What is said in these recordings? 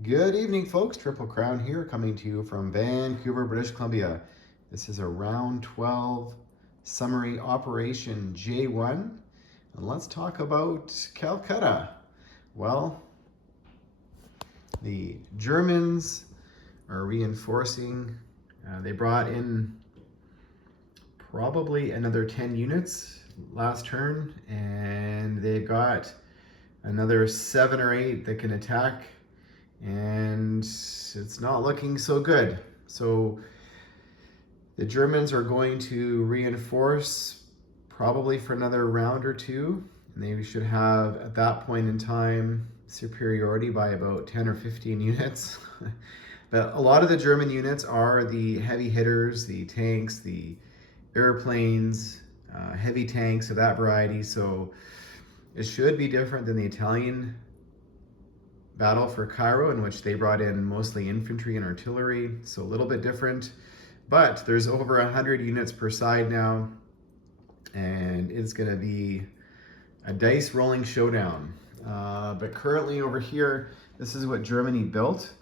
Good evening, folks. Triple Crown here, coming to you from Vancouver, British Columbia. This is a round 12 summary operation J1. And let's talk about Calcutta. Well, the Germans are reinforcing. They brought in probably another 10 units last turn, and they got another 7 or 8 that can attack, and it's not looking so good. So the Germans are going to reinforce probably for another round or two, and they should have at that point in time superiority by about 10 or 15 units. But a lot of the German units are the heavy hitters, the tanks, the airplanes, heavy tanks of that variety. So it should be different than the Italian battle for Cairo, in which they brought in mostly infantry and artillery. So a little bit different, but there's over 100 units per side now, and it's going to be a dice rolling showdown. But currently over here, this is what Germany built.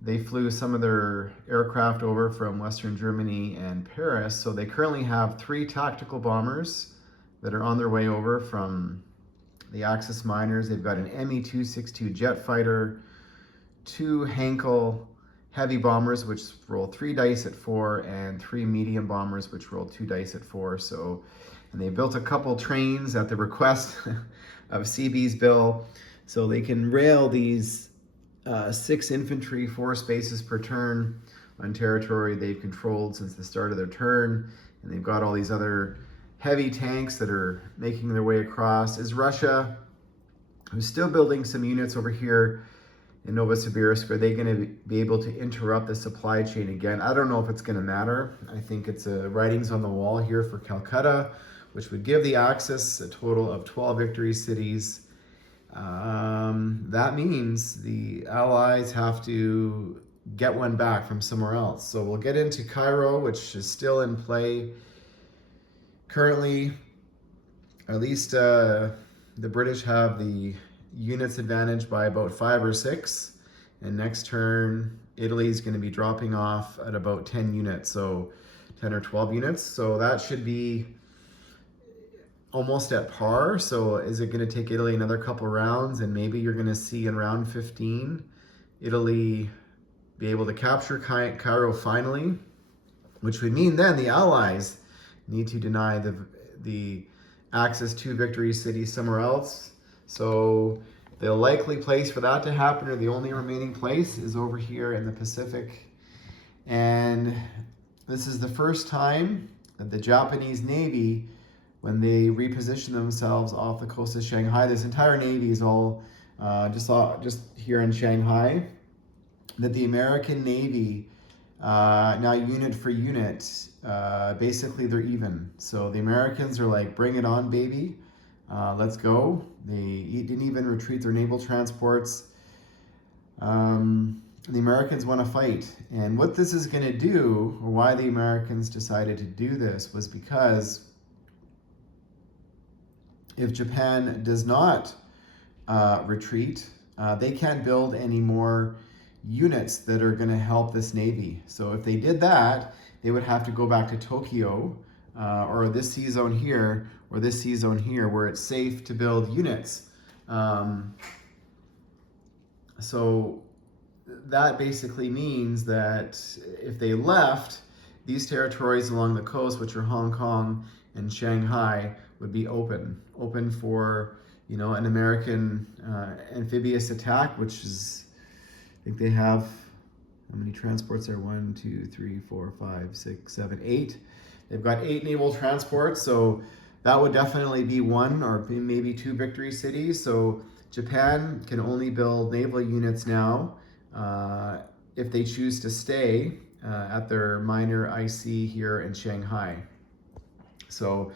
They flew some of their aircraft over from Western Germany and Paris. So they currently have 3 tactical bombers that are on their way over from the Axis miners. They've got an Me-262 jet fighter, 2 Henkel heavy bombers, which roll 3 dice at 4, and 3 medium bombers, which roll 2 dice at 4. So, and they built a couple trains at the request of CB's bill, so they can rail these 6 infantry, 4 spaces per turn on territory they've controlled since the start of their turn. And they've got all these other heavy tanks that are making their way across. Is Russia, who's still building some units over here in Novosibirsk, are they going to be able to interrupt the supply chain again? I don't know if it's going to matter. I think it's writings on the wall here for Calcutta, which would give the Axis a total of 12 victory cities. That means the Allies have to get one back from somewhere else. So we'll get into Cairo, which is still in play. Currently, at least the British have the units advantage by about 5 or 6. And next turn, Italy is going to be dropping off at about 10 units, so 10 or 12 units. So that should be almost at par. So is it going to take Italy another couple rounds, and maybe you're going to see in round 15 Italy be able to capture Cairo finally, which would mean then the Allies need to deny the Axis 2 victory cities somewhere else. So the likely place for that to happen, or the only remaining place, is over here in the Pacific. And this is the first time that the Japanese Navy, when they reposition themselves off the coast of Shanghai, this entire Navy is all just here in Shanghai, that the American Navy, now unit for unit, basically they're even. So the Americans are like, bring it on, baby. Let's go. They didn't even retreat their naval transports. The Americans want to fight. And what this is going to do, or why the Americans decided to do this, was because if Japan does not retreat, they can't build any more units that are going to help this Navy. So if they did that, they would have to go back to Tokyo, or this sea zone here, or this sea zone here, where it's safe to build units. So that basically means that if they left, these territories along the coast, which are Hong Kong and Shanghai, would be open for, an American amphibious attack, which is, I think they have, how many transports are 1, 2, 3, 4, 5, 6, 7, 8. They've got 8 naval transports, so that would definitely be 1 or maybe 2 victory cities. So Japan can only build naval units now if they choose to stay at their minor IC here in Shanghai. So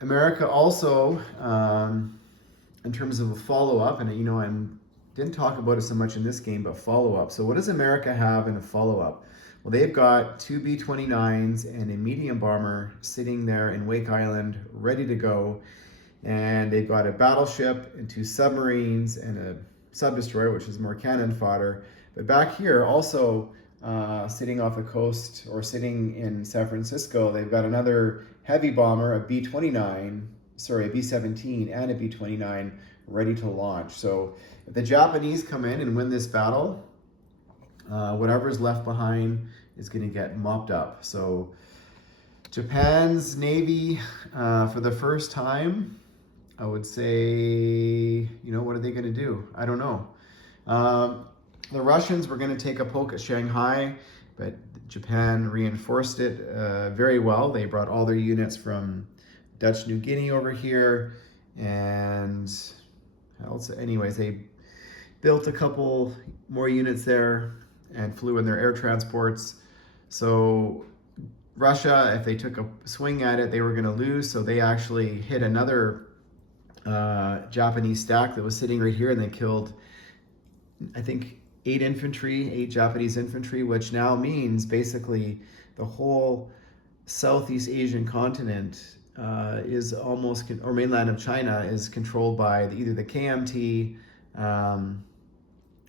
America also, in terms of a follow-up, and I didn't talk about it so much in this game, but follow-up. So what does America have in a follow-up? Well, they've got 2 B-29s and a medium bomber sitting there in Wake Island, ready to go. And they've got a battleship and 2 submarines and a sub-destroyer, which is more cannon fodder. But back here, also sitting off the coast or sitting in San Francisco, they've got another heavy bomber, a B-29, sorry, a B-17 and a B-29 ready to launch. So if the Japanese come in and win this battle, whatever's left behind is going to get mopped up. So Japan's Navy, for the first time, I would say, you know, what are they going to do? I don't know. The Russians were going to take a poke at Shanghai, but Japan reinforced it very well. They brought all their units from Dutch New Guinea over here, and anyways, they built a couple more units there and flew in their air transports. So Russia, if they took a swing at it, they were going to lose. So they actually hit another Japanese stack that was sitting right here, and they killed, I think, 8 Japanese infantry, which now means basically the whole Southeast Asian continent is almost, or mainland of China is controlled by either the KMT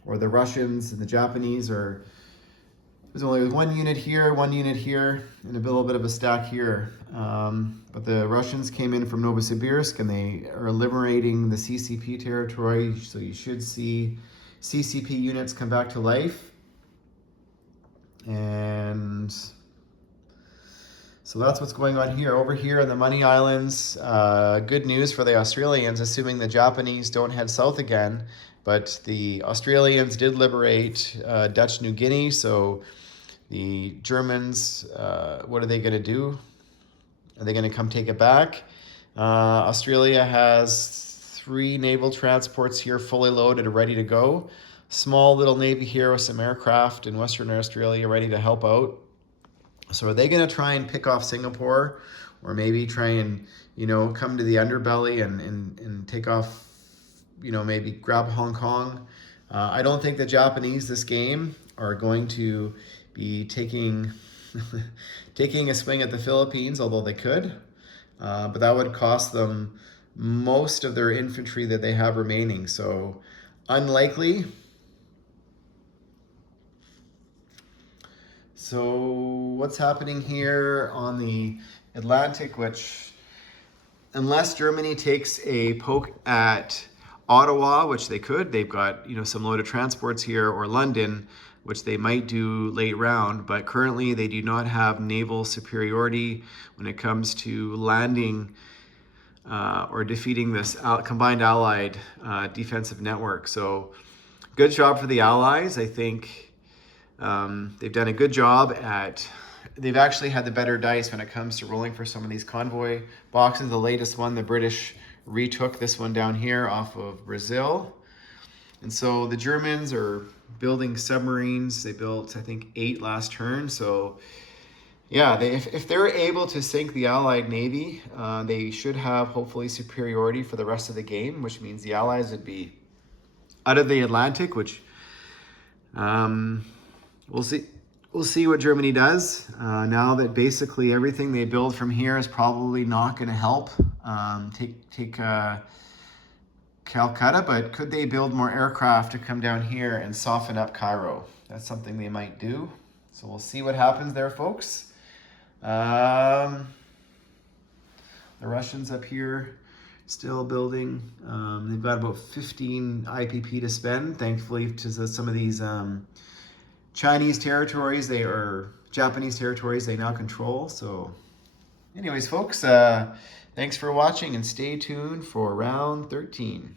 or the Russians and the Japanese, or there's only one unit here, and a little bit of a stack here. But the Russians came in from Novosibirsk, and they are liberating the CCP territory, so you should see CCP units come back to life. And so that's what's going on here. Over here in the Money Islands, good news for the Australians, assuming the Japanese don't head south again. But the Australians did liberate Dutch New Guinea, so the Germans, what are they going to do? Are they going to come take it back? Australia has 3 naval transports here fully loaded and ready to go. Small little navy here with some aircraft in Western Australia ready to help out. So are they going to try and pick off Singapore, or maybe try and, you know, come to the underbelly and take off, you know, maybe grab Hong Kong? I don't think the Japanese this game are going to be taking taking a swing at the Philippines, although they could, but that would cost them most of their infantry that they have remaining. So unlikely. So what's happening here on the Atlantic, which, unless Germany takes a poke at Ottawa, which they could, they've got, you know, some loaded transports here, or London, which they might do late round, but currently they do not have naval superiority when it comes to landing or defeating this combined Allied defensive network. So good job for the Allies. I think they've done a good job they've actually had the better dice when it comes to rolling for some of these convoy boxes. The latest one, the British retook this one down here off of Brazil. And so the Germans are building submarines. They built, I think, 8 last turn. So yeah, if they're able to sink the Allied Navy, they should have hopefully superiority for the rest of the game, which means the Allies would be out of the Atlantic, which we'll see. We'll see what Germany does now that basically everything they build from here is probably not going to help take Calcutta, but could they build more aircraft to come down here and soften up Cairo? That's something they might do. So we'll see what happens there, folks. The Russians up here still building. They've got about 15 IPP to spend, thankfully, to some of these Chinese territories, Japanese territories they now control. So anyways, folks, thanks for watching, and stay tuned for round 13.